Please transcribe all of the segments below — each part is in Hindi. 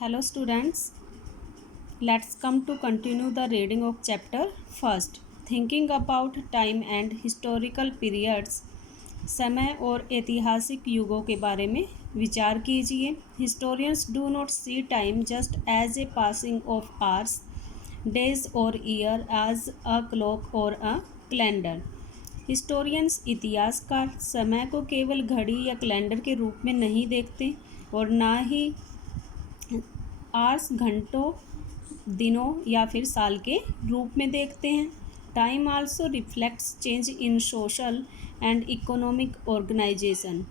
Hello students, let's come to continue the reading of chapter first. Thinking about time and historical periods. समय और ऐतिहासिक युगों के बारे में विचार कीजिए. Historians do not see time just as a passing of hours, days or year as a clock or a calendar. Historians इतिहासकार समय को केवल घड़ी या कैलेंडर के रूप में नहीं देखते और ना ही आवर्स घंटों, दिनों या फिर साल के रूप में देखते हैं. Time also reflects change in social and economic organisation.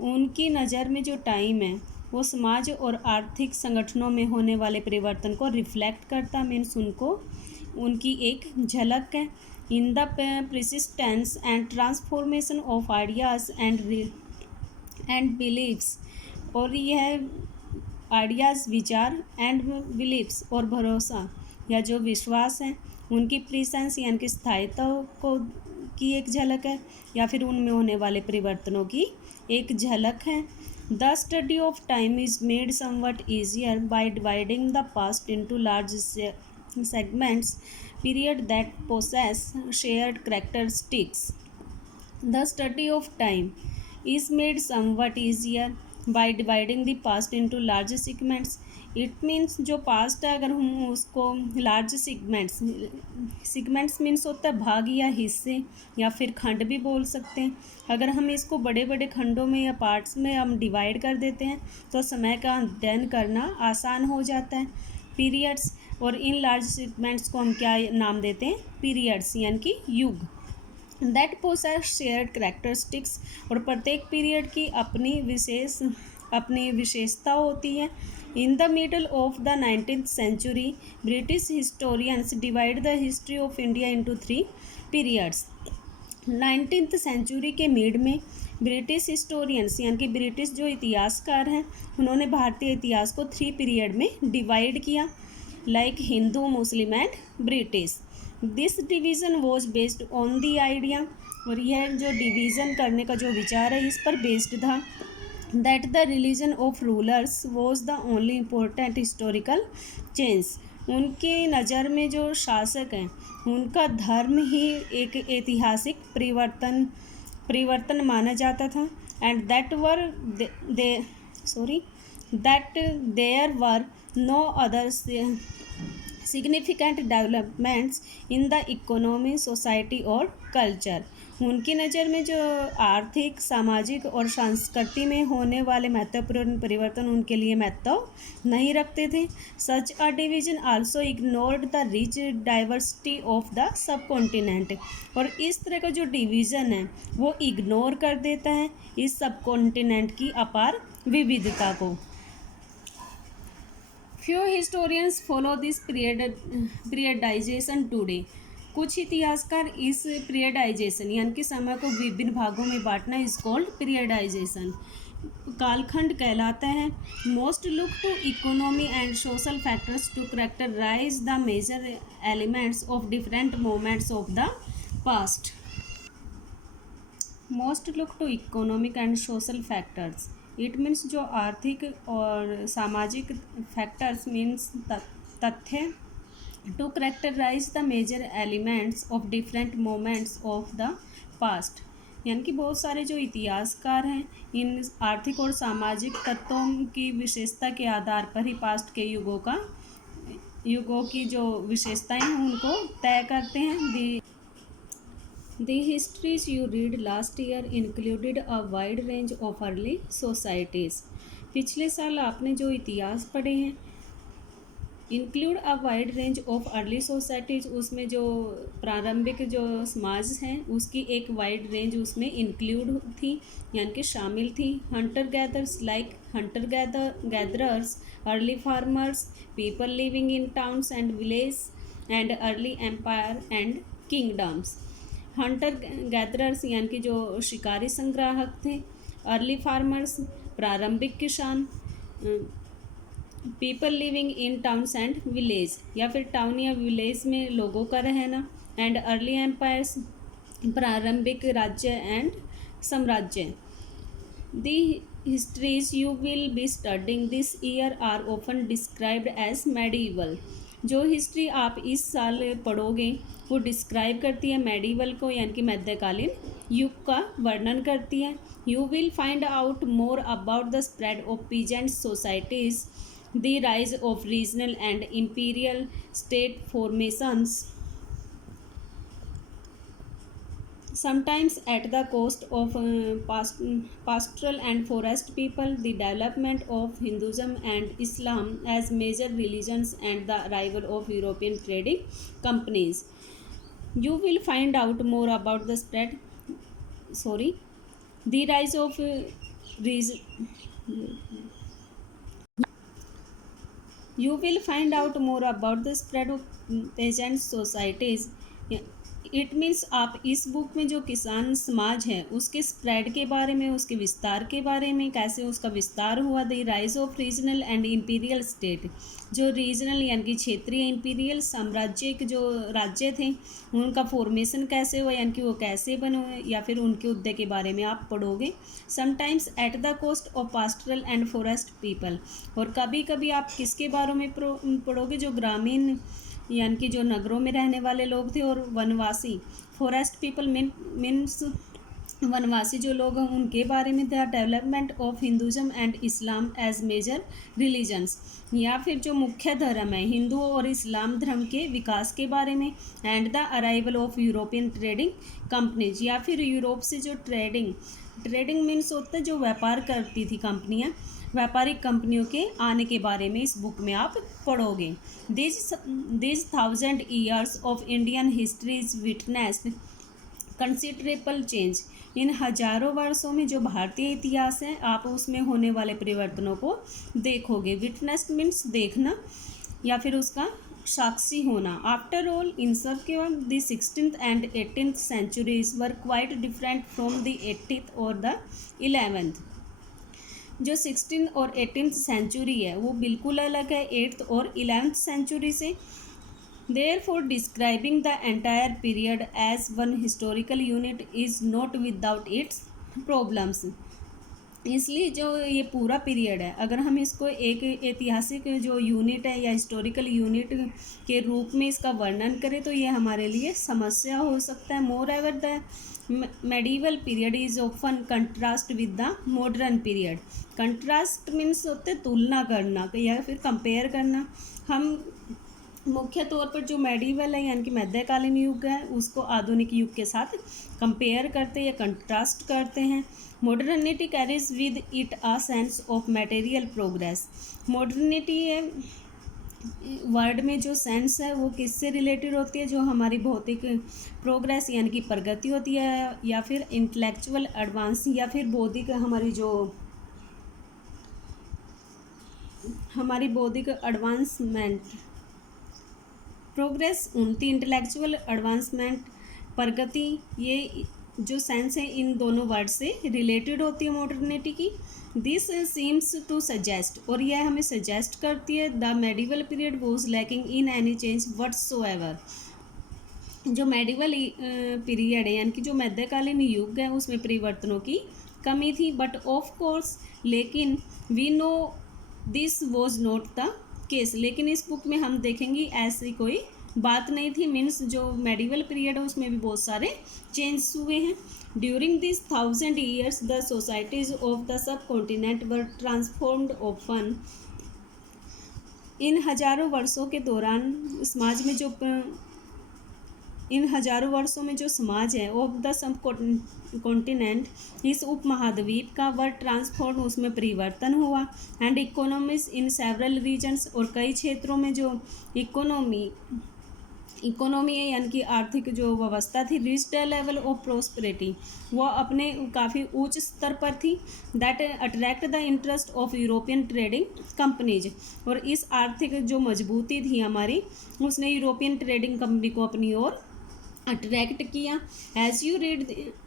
उनकी नज़र में जो टाइम है वो समाज और आर्थिक संगठनों में होने वाले परिवर्तन को रिफ्लेक्ट करता, मीन्स उनको उनकी एक झलक है. In the persistence and transformation of ideas and beliefs. और यह आइडियाज़, विचार एंड बिलीव्स और भरोसा या जो विश्वास है उनकी प्रेजेंस यानी कि स्थायित्व को की एक झलक है या फिर उनमें होने वाले परिवर्तनों की एक झलक है. The study of time is made somewhat easier by dividing the past into large segments period that possess shared characteristics. The study of time is made somewhat easier by dividing the past into large segments. It means जो पास्ट है अगर हम उसको लार्ज सेगमेंट्स मीन्स होता है भाग या हिस्से या फिर खंड भी बोल सकते हैं. अगर हम इसको बड़े बड़े खंडों में या पार्ट्स में हम डिवाइड कर देते हैं तो समय का अध्ययन करना आसान हो जाता है. पीरियड्स, और इन लार्ज सेगमेंट्स को हम क्या नाम देते हैं? पीरियड्स यानी कि युग. दैट पोसेस शेयर्ड कैरेक्टरिस्टिक्स, और प्रत्येक पीरियड की अपनी विशेषता होती है. In the middle of the 19th century, British historians divide the history of India into 3 periods. 19th century के मिड में ब्रिटिश हिस्टोरियंस यानी कि ब्रिटिश जो इतिहासकार हैं उन्होंने भारतीय इतिहास को 3 पीरियड में डिवाइड किया, like Hindu, Muslim and British. This division was based on the idea, और यह जो डिवीज़न करने का जो विचार है इस पर बेस्ड था, that the religion of rulers was the only important historical change. उनकी नज़र में जो शासक हैं उनका धर्म ही एक ऐतिहासिक परिवर्तन माना जाता था. And that there were no other significant developments in the economy, society और कल्चर. उनकी नज़र में जो आर्थिक, सामाजिक और संस्कृति में होने वाले महत्वपूर्ण परिवर्तन उनके लिए महत्व नहीं रखते थे. Such a division also ignored the rich diversity of the subcontinent. और इस तरह का जो डिवीज़न है वो इग्नोर कर देता है इस सब कॉन्टिनेंट की अपार विविधता को. Few historians follow this periodisation today. कुछ इतिहासकार इस पीरियडाइजेशन यानी कि समय को विभिन्न भागों में बांटना इज कॉल्ड पीरियडाइजेशन कालखंड कहलाता है. Most look to economy and social factors to characterise the major elements of different moments of the past. Most look to economic and social factors, it means जो आर्थिक और सामाजिक फैक्टर्स मीन्स तथ्य to characterise the major elements of different moments of the past. यानी कि बहुत सारे जो इतिहासकार हैं इन आर्थिक और सामाजिक तत्वों की विशेषता के आधार पर ही पास्ट के युगों की जो विशेषताएं हैं उनको तय करते हैं. The histories you read last year included a wide range of early societies. पिछले साल आपने जो इतिहास पढ़े हैं include a wide range of early societies, उसमें जो प्रारंभिक जो समाज हैं उसकी एक वाइड रेंज उसमें इंक्लूड थी यानी कि शामिल थी. Hunter gathers like hunter gatherers, early farmers, people living in towns and village and early empire and kingdoms. Hunter gatherers यानी कि जो शिकारी संग्राहक थे, अर्ली फार्मर्स प्रारंभिक किसान, people living in towns and village या फिर टाउन या विलेज में लोगों का रहना, एंड अर्ली एम्पायर्स प्रारंभिक राज्य एंड साम्राज्य. दी histories you will be studying this year are often described as medieval. जो हिस्ट्री आप इस साल पढ़ोगे वो डिस्क्राइब करती है मेडिवल को, यानी कि मध्यकालीन युग का वर्णन करती है. You will find out more about the spread of peasant societies, the rise of regional and imperial state formations, sometimes at the cost of pastoral and forest people, the development of Hinduism and Islam as major religions, and the arrival of European trading companies. You will find out more about the spread, sorry, the rise of reason. You will find out more about the spread of peasant societies. It means आप इस बुक में जो किसान समाज है उसके स्प्रेड के बारे में, उसके विस्तार के बारे में, कैसे उसका विस्तार हुआ. The rise of regional and imperial state, जो रीजनल यानी कि क्षेत्रीय, इम्पीरियल साम्राज्य के जो राज्य थे उनका फॉर्मेशन कैसे हुआ, यानी कि वो कैसे बने, या फिर उनके उदय के बारे में आप पढ़ोगे. Sometimes at the cost of pastoral and forest people, और कभी कभी आप किसके बारे में पढ़ोगे, जो ग्रामीण यानी कि जो नगरों में रहने वाले लोग थे, और वनवासी, फॉरेस्ट पीपल मीन्स वनवासी जो लोग हैं उनके बारे में. The development of Hinduism and Islam as major religions, या फिर जो मुख्य धर्म है हिंदू और इस्लाम धर्म के विकास के बारे में. And the arrival of European trading companies, या फिर यूरोप से जो ट्रेडिंग मीन्स होता है जो व्यापार करती थी कंपनियाँ, व्यापारिक कंपनियों के आने के बारे में इस बुक में आप पढ़ोगे. This 1000 years of Indian history is witnessed considerable change. इन हजारों वर्षों में जो भारतीय इतिहास है आप उसमें होने वाले परिवर्तनों को देखोगे. विटनेस मीन्स देखना या फिर उसका साक्षी होना. आफ्टर ऑल, इन सब के बाद the 16th and 18th centuries were quite different from the 18th और द 11th. जो 16th और 18th सेंचुरी है वो बिल्कुल अलग है 8th और 11th सेंचुरी से. Therefore, describing the entire period as one historical unit is not without its problems. इसलिए जो ये पूरा पीरियड है, अगर हम इसको एक ऐतिहासिक जो यूनिट है या हिस्टोरिकल यूनिट के रूप में इसका वर्णन करें तो ये हमारे लिए समस्या हो सकता है. Moreover the medieval period is often contrast with the modern period. Contrast means होते हैं तुलना करना या फिर कंपेयर करना. हम मुख्य तौर पर जो मेडिवल है यानी कि मध्यकालीन युग है उसको आधुनिक युग के साथ कंपेयर करते या कंट्रास्ट करते हैं. Modernity carries with it a sense of material progress. Modernity है वर्ड में जो सेंस है वो किससे रिलेटेड होती है, जो हमारी भौतिक प्रोग्रेस यानी कि प्रगति होती है, या फिर इंटेलेक्चुअल एडवांस, या फिर बौद्धिक हमारी बौद्धिक एडवांसमेंट. प्रोग्रेस, उन्नति, इंटेलेक्चुअल एडवांसमेंट, प्रगति, ये जो सेंस है इन दोनों वर्ड से रिलेटेड होती है मॉडर्निटी की. दिस सीम्स टू सजेस्ट, और यह हमें सजेस्ट करती है the medieval period was lacking in any change whatsoever. जो मेडिवल पीरियड है यानी कि जो मध्यकालीन युग है उसमें परिवर्तनों की कमी थी. बट ऑफ कोर्स, लेकिन we know this was not the case. लेकिन इस बुक में हम देखेंगे ऐसी कोई बात नहीं थी. मीन्स जो मेडिवल पीरियड है उसमें भी बहुत सारे चेंज हुए हैं. During this 1000 years the societies of the subcontinent were transformed often. इन हजारों वर्षों में जो समाज है ऑफ द सब कॉन्टिनेंट, इस उपमहाद्वीप का वर्ड ट्रांसफॉर्म, उसमें परिवर्तन हुआ. And economies in several regions, और कई क्षेत्रों में जो इकोनॉमी है यानी कि आर्थिक जो व्यवस्था थी, रिच्ड लेवल ऑफ प्रोस्पेरिटी, वो अपने काफ़ी उच्च स्तर पर थी. That attract the interest of European trading companies, और इस आर्थिक जो मजबूती थी हमारी उसने यूरोपियन ट्रेडिंग कंपनी को अपनी ओर अट्रैक्ट किया. As you read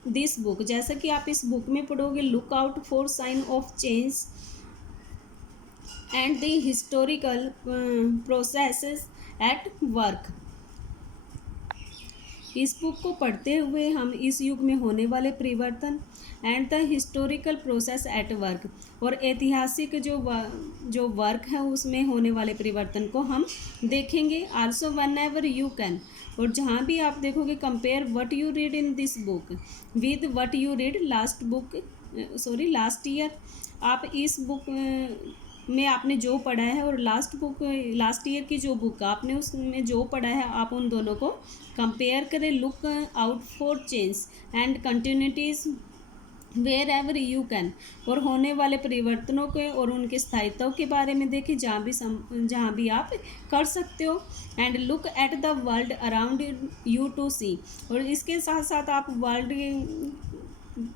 this book, जैसा कि आप इस बुक में पढ़ोगे, look out for sign of change and the historical processes at work. इस बुक को पढ़ते हुए हम इस युग में होने वाले परिवर्तन and the historical process at work, और ऐतिहासिक जो वर्क है उसमें होने वाले परिवर्तन को हम देखेंगे। Also one ever you can, और जहाँ भी आप देखोगे, compare what you read in this book with what you read last year. आप इस बुक में आपने जो पढ़ा है और लास्ट ईयर की जो बुक आपने उसमें जो पढ़ा है, आप उन दोनों को कंपेयर करें। Look out for change and continuities wherever you can, और होने वाले परिवर्तनों के और उनके स्थायित्व के बारे में देखें जहाँ भी आप कर सकते हो। And look at the world around you to see, और इसके साथ साथ आप वर्ल्ड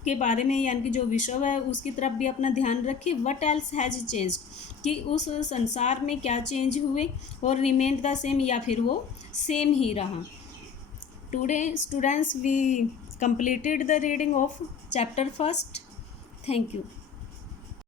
के बारे में, यानी कि जो विश्व है उसकी तरफ भी अपना ध्यान रखिए। व्हाट एल्स हैज़ चेंज्ड, कि उस संसार में क्या चेंज हुए, और रिमेंड द सेम, या फिर वो सेम ही रहा। Today students we completed the reading of chapter first. Thank you.